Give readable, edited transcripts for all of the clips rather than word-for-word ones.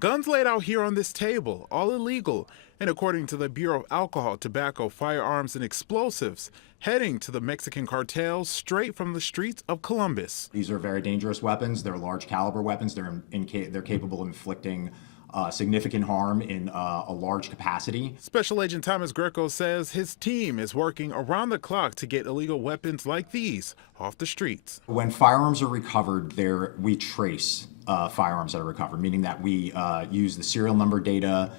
Guns laid out here on this table, all illegal, and according to the Bureau of Alcohol, Tobacco, Firearms and Explosives, heading to the Mexican cartels straight from the streets of Columbus. These are very dangerous weapons. They're large caliber weapons. They're capable of inflicting significant harm in a large capacity. Special Agent Thomas Greco says his team is working around the clock to get illegal weapons like these off the streets. When firearms are recovered, we trace firearms that are recovered, meaning that we use the serial number data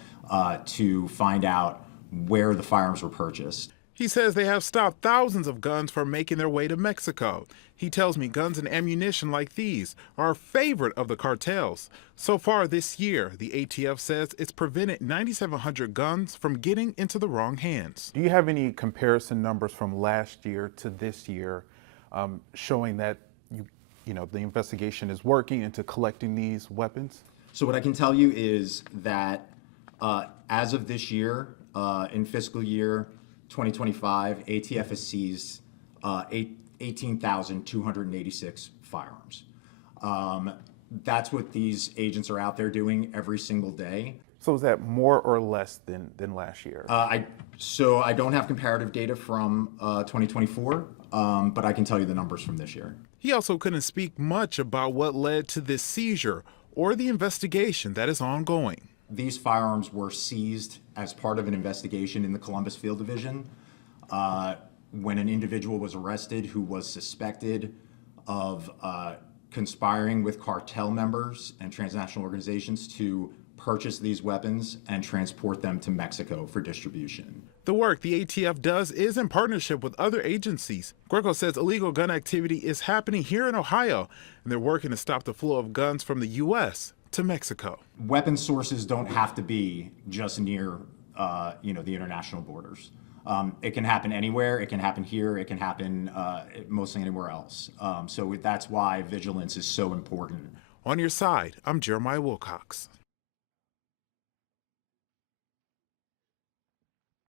to find out where the firearms were purchased. He says they have stopped thousands of guns from making their way to Mexico. He tells me guns and ammunition like these are a favorite of the cartels. So far this year, the ATF says it's prevented 9,700 guns from getting into the wrong hands. Do you have any comparison numbers from last year to this year showing that the investigation is working into collecting these weapons? So what I can tell you is that as of this year, in fiscal year 2025, ATF has seized 18,286 firearms. That's what these agents are out there doing every single day. So is that more or less than last year? So I don't have comparative data from 2024, but I can tell you the numbers from this year. He also couldn't speak much about what led to this seizure or the investigation that is ongoing. These firearms were seized as part of an investigation in the Columbus Field Division when an individual was arrested who was suspected of conspiring with cartel members and transnational organizations to purchase these weapons and transport them to Mexico for distribution. The work the ATF does is in partnership with other agencies. Greco says illegal gun activity is happening here in Ohio, and they're working to stop the flow of guns from the U.S. to Mexico. Weapon sources don't have to be just near, the international borders. It can happen anywhere. It can happen here. It can happen mostly anywhere else. So that's why vigilance is so important. On your side, I'm Jeremiah Wilcox.